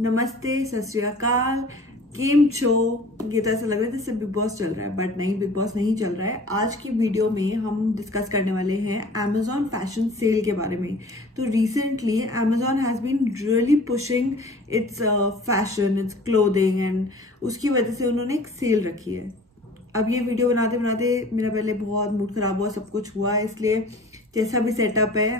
नमस्ते, सत श्री अकाल, केम छो। ये तो ऐसा लग रहा है जैसे बिग बॉस चल रहा है, बट नहीं, बिग बॉस नहीं चल रहा है। आज की वीडियो में हम डिस्कस करने वाले हैं Amazon फैशन सेल के बारे में। तो recently Amazon has been really pushing its fashion, its clothing, and उसकी वजह से उन्होंने एक सेल रखी है। अब ये वीडियो बनाते बनाते मेरा पहले बहुत मूड खराब हुआ, सब कुछ हुआ, इसलिए जैसा भी सेटअप है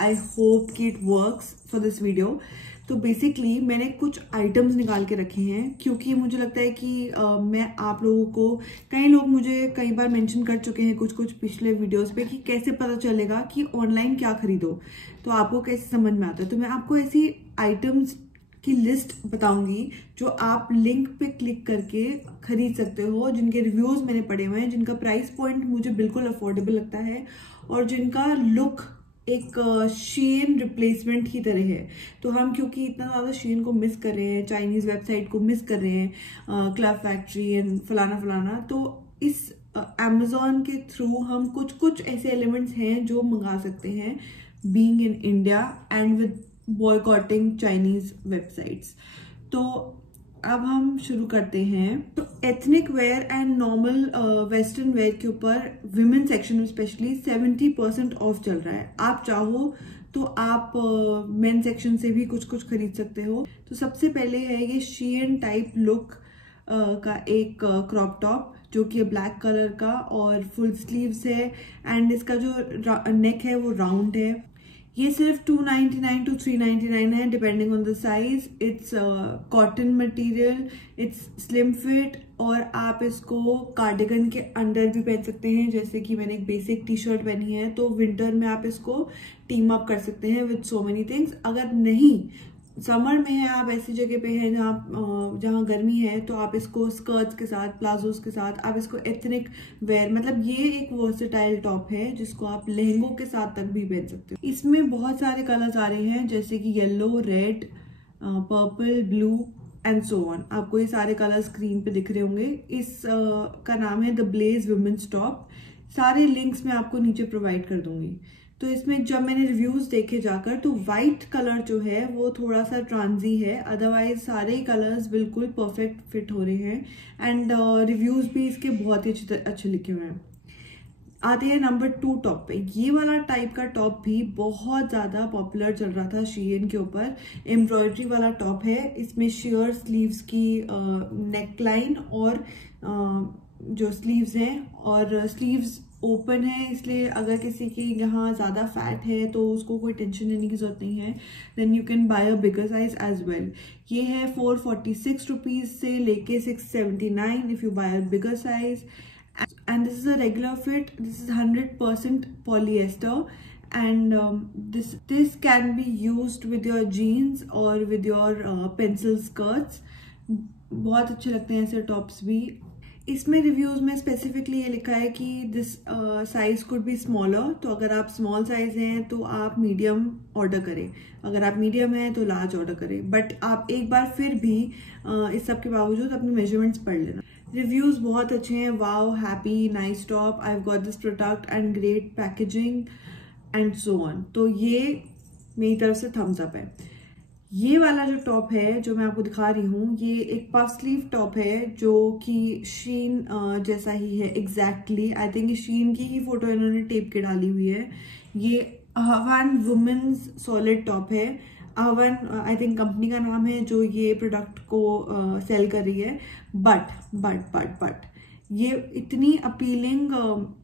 आई होप कि it works for this video. तो बेसिकली मैंने कुछ आइटम्स निकाल के रखे हैं क्योंकि मुझे लगता है कि मैं आप लोगों को, कई लोग मुझे कई बार मेंशन कर चुके हैं कुछ पिछले वीडियोस पे कि कैसे पता चलेगा कि ऑनलाइन क्या खरीदो, तो आपको कैसे समझ में आता है। तो मैं आपको ऐसी आइटम्स की लिस्ट बताऊंगी जो आप लिंक पे क्लिक करके खरीद सकते हो, जिनके रिव्यूज मैंने पढ़े हुए हैं, जिनका प्राइस पॉइंट मुझे बिल्कुल अफोर्डेबल लगता है और जिनका लुक एक शेन रिप्लेसमेंट की तरह है। तो हम क्योंकि इतना ज्यादा शेन को मिस कर रहे हैं, चाइनीज वेबसाइट को मिस कर रहे हैं, क्लब फैक्ट्री एंड फलाना, तो इस Amazon के थ्रू हम कुछ ऐसे एलिमेंट्स हैं जो मंगा सकते हैं being in India and with boycotting Chinese websites. तो अब हम शुरू करते हैं। तो ethnic wear and normal western wear के ऊपर विमेन सेक्शन में स्पेशली 70% ऑफ चल रहा है। आप चाहो तो आप मेन सेक्शन से भी कुछ खरीद सकते हो। तो सबसे पहले है ये शीएन टाइप लुक का एक क्रॉप टॉप जो कि ब्लैक कलर का और फुल स्लीव्स है एंड इसका जो नेक है वो राउंड है। ये सिर्फ 299 to 399 है depending on the size. It's cotton material, it's slim fit और आप इसको कार्डिगन के अंडर भी पहन सकते हैं। जैसे कि मैंने एक बेसिक टी शर्ट पहनी है तो विंटर में आप इसको टीम अप कर सकते हैं विद सो मेनी थिंग्स। अगर नहीं, समर में है, आप ऐसी जगह पे हैं जहाँ गर्मी है, तो आप इसको स्कर्ट्स के साथ, प्लाजोस के साथ, आप इसको एथनिक वेयर, मतलब ये एक वर्सेटाइल टॉप है जिसको आप लहंगों के साथ तक भी पहन सकते हो। इसमें बहुत सारे कलर्स आ रहे हैं जैसे कि yellow, red, purple, blue and so on. आपको ये सारे कलर स्क्रीन पे दिख रहे होंगे। इस का नाम है द ब्लेज वुमेन्स टॉप। सारे लिंक्स मैं आपको नीचे प्रोवाइड कर दूंगी। तो इसमें जब मैंने रिव्यूज देखे जाकर तो व्हाइट कलर जो है वो थोड़ा सा ट्रांजी है, अदरवाइज सारे कलर्स बिल्कुल परफेक्ट फिट हो रहे हैं एंड रिव्यूज भी इसके बहुत ही अच्छे लिखे हुए हैं। आते हैं नंबर 2 टॉप पे। ये वाला टाइप का टॉप भी बहुत ज्यादा पॉपुलर चल रहा था शीएन के ऊपर। एम्ब्रॉयडरी वाला टॉप है, इसमें शेयर स्लीव्स की नेकलाइन और जो स्लीव्स हैं, और स्लीव्स ओपन है, इसलिए अगर किसी की यहाँ ज्यादा फैट है तो उसको कोई टेंशन लेने की जरूरत नहीं है। Then you can buy a bigger size as well. ये है 446 रुपीज से लेके 679 if you buy a bigger size and this is a regular fit. This is 100% polyester and this can be used with your jeans or with your pencil skirts। बहुत अच्छे लगते हैं ऐसे tops भी। इसमें रिव्यूज में स्पेसिफिकली ये लिखा है कि this size could be smaller. तो अगर आप स्मॉल साइज हैं तो आप मीडियम ऑर्डर करें, अगर आप मीडियम हैं तो लार्ज ऑर्डर करें, बट आप एक बार फिर भी इस सब के बावजूद अपने मेजरमेंट्स पढ़ लेना। रिव्यूज बहुत अच्छे हैं। Wow, happy, nice top, I have got this product and great packaging and so on. तो ये मेरी तरफ से थम्स अप है। ये वाला जो टॉप है जो मैं आपको दिखा रही हूँ, ये एक पफ स्लीव टॉप है जो कि शीन जैसा ही है एग्जैक्टली। आई थिंक शीन की ही फोटो इन्होंने टेप के डाली हुई है। ये अहवान वुमेन्स सॉलिड टॉप है। अहवान आई थिंक कंपनी का नाम है जो ये प्रोडक्ट को सेल कर रही है। बट ये इतनी अपीलिंग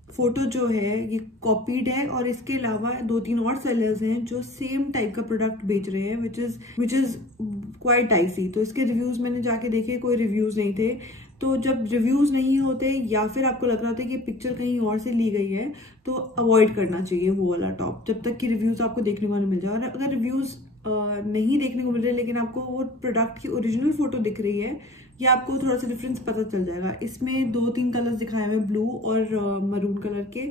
फोटो जो है ये कॉपीड है, और इसके अलावा 2-3 और सेलर्स हैं जो सेम टाइप का प्रोडक्ट बेच रहे हैं विच इज क्वाइट डाइसी। तो इसके रिव्यूज मैंने जाके देखे, कोई रिव्यूज नहीं थे। तो जब रिव्यूज नहीं होते या फिर आपको लग रहा होता है कि पिक्चर कहीं और से ली गई है तो अवॉइड करना चाहिए वो वाला टॉप जब तक कि रिव्यूज आपको देखने को नहीं मिल जाए। और अगर रिव्यूज नहीं देखने को मिल रहे लेकिन आपको वो प्रोडक्ट की ओरिजिनल फोटो दिख रही है, या आपको थोड़ा सा डिफरेंस पता चल जाएगा। इसमें 2-3 कलर्स दिखाए हुए, ब्लू और मरून कलर के,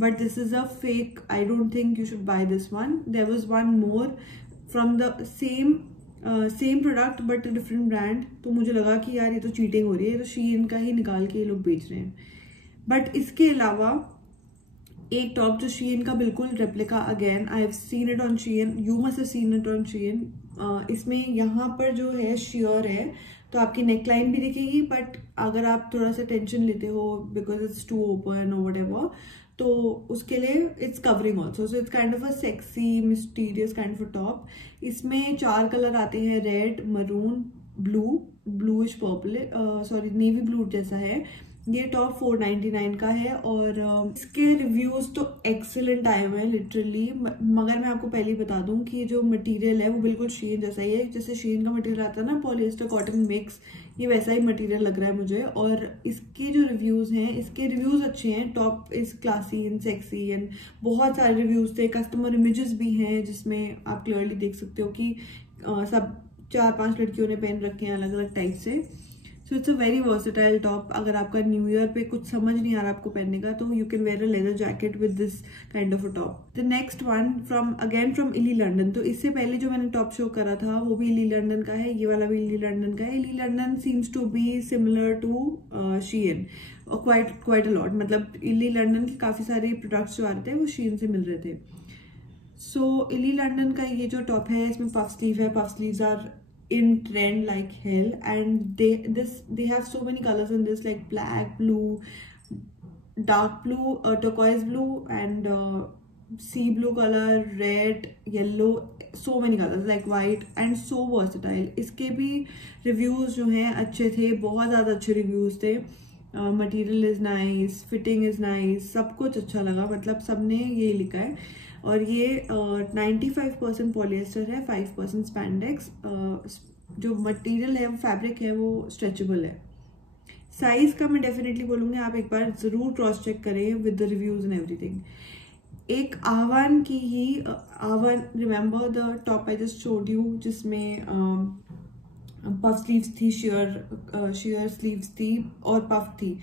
but this is a fake. I don't think you should buy this one. There was one more from the same product but different brand. तो मुझे लगा कि यार ये तो चीटिंग हो रही है, तो शीन का ही निकाल के ये लोग बेच रहे हैं। बट इसके अलावा एक टॉप जो शीन का बिल्कुल replica, again I have seen it on Shein, you must have seen it on Shein, इसमें यहाँ पर जो है शेयर है, तो आपकी नेक लाइन भी दिखेगी, बट अगर आप थोड़ा सा टेंशन लेते हो बिकॉज इट्स टू ओपन और व्हाटएवर, तो उसके लिए it's covering also, so it's kind of a sexy mysterious kind of a top. इसमें 4 कलर आते हैं, red, maroon, bluish purple, sorry navy blue जैसा है। ये टॉप 499 का है और इसके रिव्यूज तो एक्सीलेंट आए हुए हैं लिटरली। मगर मैं आपको पहले ही बता दूं कि जो मटेरियल है वो बिल्कुल शीन जैसा ही है, जैसे शीन का मटेरियल आता है ना, पॉलिएस्टर कॉटन मिक्स, ये वैसा ही मटेरियल लग रहा है मुझे। और इसके जो रिव्यूज हैं, इसके रिव्यूज अच्छे हैं, top is classy and sexy and बहुत सारे रिव्यूज थे, कस्टमर इमेजेस भी हैं जिसमें आप क्लियरली देख सकते हो कि सब 4-5 लड़कियों ने पहन रखे हैं अलग अलग टाइप से। सो it's a very versatile top. अगर आपका न्यू ईयर पे कुछ समझ नहीं आ रहा आपको पहनने का, तो you can wear a leather jacket with this kind of a top. The next one from इली लंडन। तो इससे पहले जो मैंने टॉप शो करा था वो भी इली लंडन का है, ये वाला भी इली लंडन का है। Illi London seems to be similar to Shein quite a lot, मतलब इली लंडन के काफी सारे प्रोडक्ट्स जो आ रहे थे वो शीन से मिल रहे थे। सो इली लंडन का ये जो टॉप है, इसमें पफ स्लीव है, puff sleeves are in trend like hell, and they have so many colors in this, like black, blue, dark blue, turquoise blue, and sea blue color, red, yellow, so many colors like white, and so versatile. इसके भी reviews जो हैं अच्छे थे, बहुत ज़्यादा अच्छे reviews थे। Material is nice, fitting is nice, सब कुछ अच्छा लगा, मतलब सबने यही लिखा है। और ये 95% पॉलिएस्टर है, 5% स्पैंडेक्स। जो मटेरियल है, फैब्रिक है, वो स्ट्रेचेबल है। साइज का मैं डेफिनेटली बोलूँगी आप एक बार ज़रूर क्रॉस चेक करें with the reviews and everything. एक आवान की ही आवान, remember the top I just showed you, जिसमें पफ स्लीव्स थी, शेयर स्लीव्स थी और पफ थी,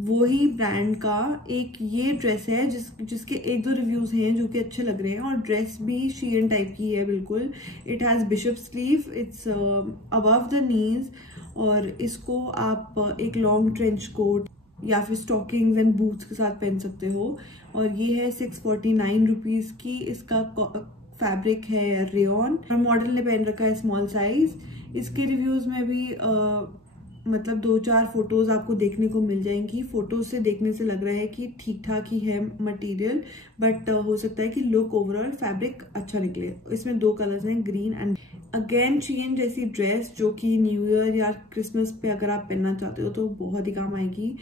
वही ब्रांड का एक ये ड्रेस है जिसके 1-2 रिव्यूज हैं जो कि अच्छे लग रहे हैं, और ड्रेस भी शीन टाइप की है बिल्कुल। It has bishop sleeve, it's above the knees, और इसको आप एक लॉन्ग ट्रेंच कोट या फिर स्टॉकिंग्स एंड बूट्स के साथ पहन सकते हो। और ये है 649 रुपीज़ की। इसका फैब्रिक है रेयॉन, और मॉडल ने पहन रखा है स्मॉल साइज। इसके रिव्यूज में भी मतलब 2-4 फोटोज आपको देखने को मिल जाएंगी। फोटोज से देखने से लग रहा है कि ठीक ठाक ही है मटेरियल, बट हो सकता है कि लुक ओवरऑल फैब्रिक अच्छा निकले। इसमें 2 कलर्स हैं, ग्रीन एंड अगेन शीन जैसी ड्रेस, जो कि न्यू ईयर या क्रिसमस पे अगर आप पहनना चाहते हो तो बहुत ही काम आएगी।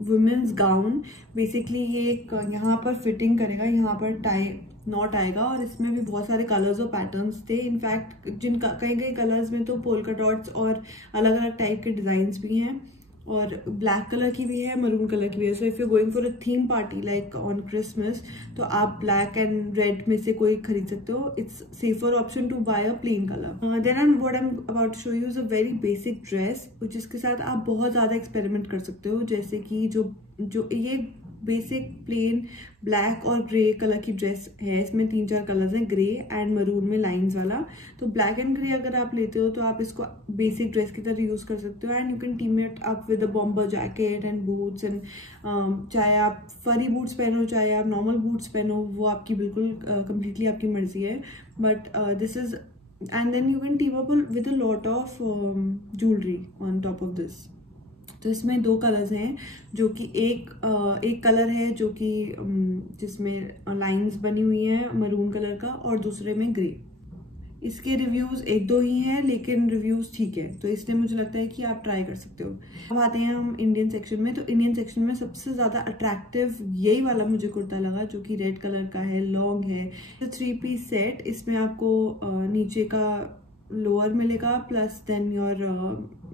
वुमेन्स गाउन, बेसिकली ये यहाँ पर फिटिंग करेगा, यहाँ पर टाई नॉट आएगा, और इसमें भी बहुत सारे कलर्स और पैटर्न्स थे। इनफैक्ट कई कलर्स में तो पोल्का डॉट्स और अलग अलग टाइप के डिजाइन्स भी हैं, और ब्लैक कलर की भी है, मरून कलर की भी है। So if you going for a theme party like on Christmas, तो आप ब्लैक एंड रेड में से कोई खरीद सकते हो। It's safer option to buy a plain colour. Then what I am about to show you is a very basic dress, जिसके साथ आप बहुत ज्यादा एक्सपेरिमेंट कर सकते हो। जैसे कि जो ये बेसिक प्लेन ब्लैक और ग्रे कलर की ड्रेस है, इसमें 3-4 कलर्स हैं, ग्रे एंड मरून में लाइंस वाला। तो ब्लैक एंड ग्रे अगर आप लेते हो तो आप इसको बेसिक ड्रेस की तरह यूज कर सकते हो, and you can team it up with a bomber jacket and boots, and चाहे आप फरी बूट्स पहनो, चाहे आप नॉर्मल बूट्स पहनो, वो आपकी बिल्कुल कंप्लीटली आपकी मर्जी है। But this is, and then you can team up with a lot of jewellery on top of this. तो इसमें 2 कलर्स हैं, जो कि एक कलर है जो कि जिसमें लाइंस बनी हुई हैं मरून कलर का, और दूसरे में ग्रे। इसके रिव्यूज 1-2 ही हैं, लेकिन रिव्यूज ठीक है, तो इसलिए मुझे लगता है कि आप ट्राई कर सकते हो। अब आते हैं हम इंडियन सेक्शन में। तो इंडियन सेक्शन में सबसे ज्यादा अट्रैक्टिव यही वाला मुझे कुर्ता लगा, जो कि रेड कलर का है, लॉन्ग है। तो 3 पीस सेट, इसमें आपको नीचे का लोअर मिलेगा, plus then your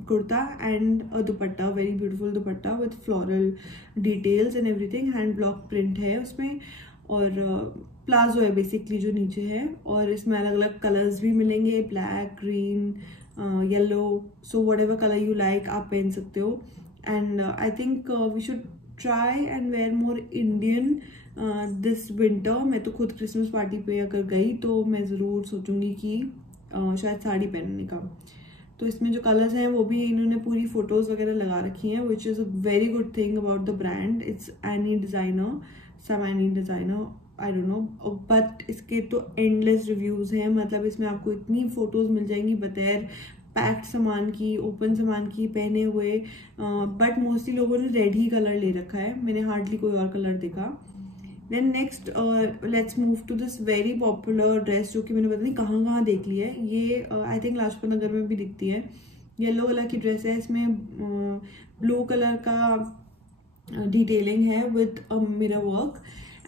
kurta and a dupatta, very beautiful dupatta with floral details and everything. Hand block print है उसमें, और प्लाजो है बेसिकली जो नीचे है, और इसमें अलग अलग कलर्स भी मिलेंगे, black, green, yellow, so whatever colour you like आप पहन सकते हो। And I think we should try and wear more Indian this winter. मैं तो खुद क्रिसमस पार्टी पे अगर गई तो मैं ज़रूर सोचूंगी कि शायद साड़ी पहनने का। तो इसमें जो कलर्स हैं वो भी इन्होंने पूरी फोटोज वगैरह लगा रखी हैं, which is a very good thing about the brand. It's any designer, some any designer. I don't know, but इसके तो एंडलेस रिव्यूज़ हैं। मतलब इसमें आपको इतनी फ़ोटोज़ मिल जाएंगी बगैर पैक्ड सामान की, ओपन सामान की, पहने हुए। बट मोस्टली लोगों ने रेड ही कलर ले रखा है, मैंने हार्डली कोई और कलर देखा। Then next let's move to this very popular dress, जो कि मैंने पता नहीं कहाँ कहाँ देख ली है। ये आई थिंक लाजपत नगर में भी दिखती है। येलो कलर की ड्रेस है, इसमें ब्लू कलर का डिटेलिंग है with mirror work,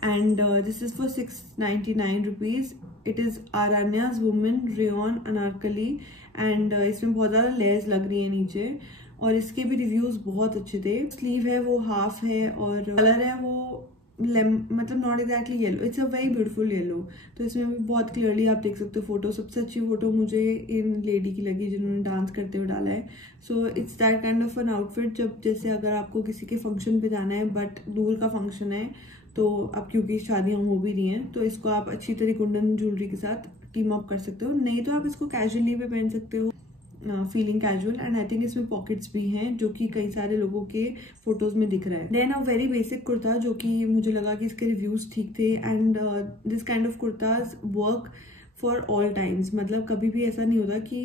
and this is for 699 rupees. It is आरान्याज वुमेन रेयन अनारकली, एंड इसमें बहुत ज़्यादा लेस लग रही है नीचे, और इसके भी रिव्यूज़ बहुत अच्छे थे। स्लीव है वो हाफ है, और कलर है वो मतलब not exactly yellow, it's a very beautiful yellow. तो इसमें भी बहुत क्लियरली आप देख सकते हो फोटो। सबसे अच्छी फोटो मुझे इन लेडी की लगी जिन्होंने डांस करते हुए डाला है। So it's that kind of an outfit, जब जैसे अगर आपको किसी के फंक्शन पे जाना है बट दूर का फंक्शन है, तो अब क्योंकि शादियाँ हो भी रही हैं, तो इसको आप अच्छी तरह कुंदन ज्वेलरी के साथ टीम अप कर सकते हो। नहीं तो आप इसको कैजुअली भी पहन सकते हो, feeling casual. And I think इसमें पॉकेट्स भी हैं, जो कि कई सारे लोगों के फोटोज में दिख रहा है। Then a very basic kurta, जो कि मुझे लगा कि इसके रिव्यूज ठीक थे, and this kind of kurtas work for all times. मतलब कभी भी ऐसा नहीं होता कि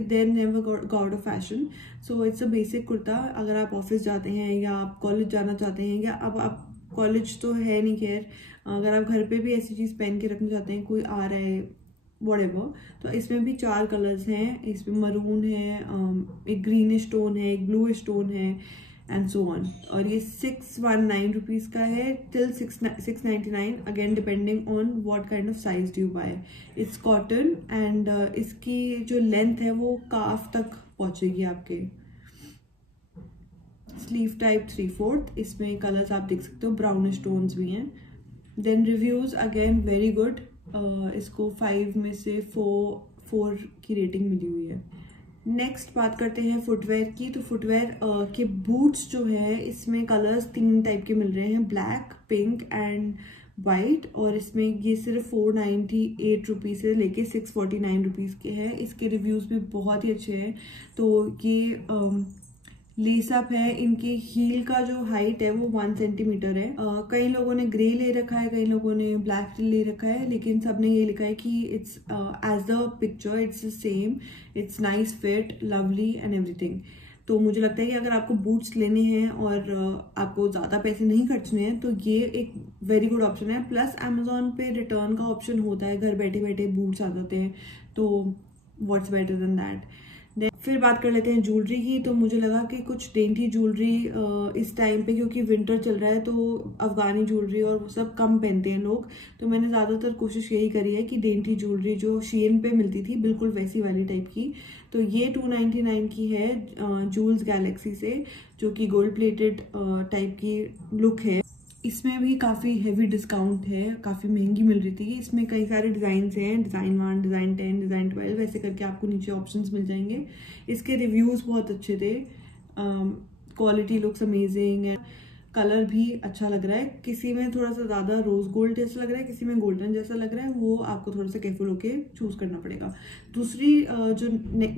there never go out of fashion. So it's a basic kurta. अगर आप ऑफिस जाते हैं या आप कॉलेज जाना चाहते हैं, या अब आप कॉलेज तो है नहीं खैर, अगर आप घर पे भी ऐसी चीज़ पहन के रखना चाहते हैं, कोई आ रहा है व्हाटएवर, तो इसमें भी 4 कलर्स हैं। इसमें मरून है, एक ग्रीनिश टोन है, एक ब्लूइश टोन है, एंड सो ऑन। और ये 619 रुपीज़ का है till 699, again depending on what kind of size do you buy. It's cotton, and इसकी जो लेंथ है वो काफ तक पहुंचेगी आपके। स्लीव टाइप 3/4, इसमें कलर्स आप देख सकते हो, ब्राउनिश टोन्स भी हैं। Then reviews again very good. इसको 5 में से 4 की रेटिंग मिली हुई है। नेक्स्ट बात करते हैं फुटवेयर की। तो फुटवेयर के बूट्स जो है, इसमें कलर्स 3 टाइप के मिल रहे हैं, ब्लैक, पिंक एंड वाइट। और इसमें ये सिर्फ 498 रुपीज़ से लेके 649 रुपीज़ के हैं। इसके रिव्यूज़ भी बहुत ही अच्छे हैं। तो ये लेसअप है। इनकी हील का जो हाइट है वो 1 सेंटीमीटर है। कई लोगों ने ग्रे ले रखा है, कई लोगों ने ब्लैक ले रखा है, लेकिन सबने ये लिखा है कि it's as the picture it's the same, it's nice fit, lovely and everything. तो मुझे लगता है कि अगर आपको बूट्स लेने हैं और आपको ज़्यादा पैसे नहीं खर्चने हैं, तो ये एक वेरी गुड ऑप्शन है। प्लस अमेजोन पे रिटर्न का ऑप्शन होता है, घर बैठे बैठे बूट्स आ जाते हैं, तो व्हाट्स बेटर देन दैट। फिर बात कर लेते हैं ज्वेलरी की। तो मुझे लगा कि कुछ डेंटी ज्वेलरी इस टाइम पे, क्योंकि विंटर चल रहा है, तो अफगानी ज्वेलरी और वो सब कम पहनते हैं लोग। तो मैंने ज़्यादातर कोशिश यही करी है कि डेंटी ज्वेलरी जो शेन पे मिलती थी, बिल्कुल वैसी वाली टाइप की। तो ये 299 की है जूल्स गैलेक्सी से, जो कि गोल्ड प्लेटेड टाइप की लुक है। इसमें भी काफ़ी हेवी डिस्काउंट है, काफ़ी महंगी मिल रही थी। इसमें कई सारे डिज़ाइन हैं, डिज़ाइन 1, डिज़ाइन 10, डिज़ाइन 12, ऐसे करके आपको नीचे ऑप्शंस मिल जाएंगे। इसके रिव्यूज़ बहुत अच्छे थे, क्वालिटी लुक्स अमेजिंग है, कलर भी अच्छा लग रहा है। किसी में थोड़ा सा ज़्यादा रोज गोल्ड जैसा लग रहा है, किसी में गोल्डन जैसा लग रहा है, वो आपको थोड़ा सा केयरफुल होके चूज़ करना पड़ेगा। दूसरी जो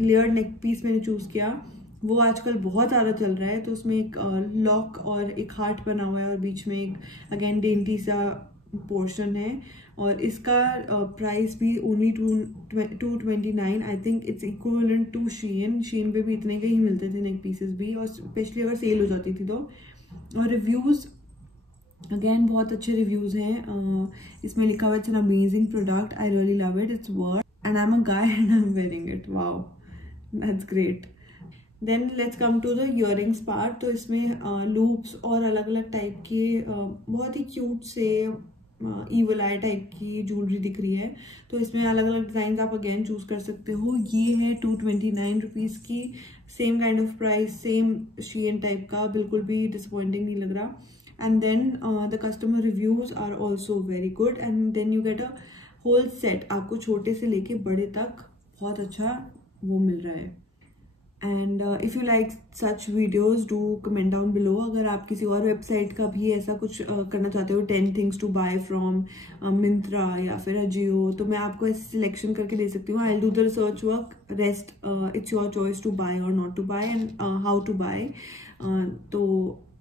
लेयर्ड नेक पीस मैंने चूज़ किया, वो आजकल बहुत ज़्यादा चल रहा है। तो उसमें एक लॉक और एक हार्ट बना हुआ है, और बीच में एक अगेन डेंटी सा पोर्शन है। और इसका प्राइस भी only 229। I think it's equivalent to Shein पे भी इतने के ही मिलते थे नेक पीसेस भी, और स्पेशली अगर सेल हो जाती थी तो। और रिव्यूज़ अगेन बहुत अच्छे रिव्यूज़ हैं। इसमें लिखा हुआ it's an amazing product, I really love it, it's worth, and I am a guy and I am wearing it, wow that's great. Then let's come to the earrings part. तो इसमें loops और अलग अलग type के बहुत ही cute से evil eye type की ज्वेलरी दिख रही है। तो इसमें अलग अलग डिज़ाइन आप अगेन चूज कर सकते हो। ये है 229 रुपीज़ की, same kind of price, same Shein type का, बिल्कुल भी डिसअपॉइंटिंग नहीं लग रहा। And then the customer reviews are also very good, and then you get a whole set. आपको छोटे से लेके बड़े तक बहुत अच्छा वो मिल रहा है। And if you like such videos do comment down below. अगर आप किसी और वेबसाइट का भी ऐसा कुछ करना चाहते हो, 10 things to buy from Myntra या फिर अजियो, तो मैं आपको ऐसे सिलेक्शन करके दे सकती हूँ। I will do the research work, rest it's your choice to buy और not to buy, and how to buy. तो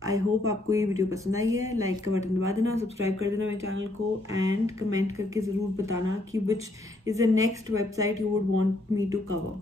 आई होप आपको ये वीडियो पसंद आई है। लाइक का बटन दबा देना, सब्सक्राइब कर देना मेरे चैनल को, एंड कमेंट करके ज़रूर बताना कि which is the next website you would want me to cover.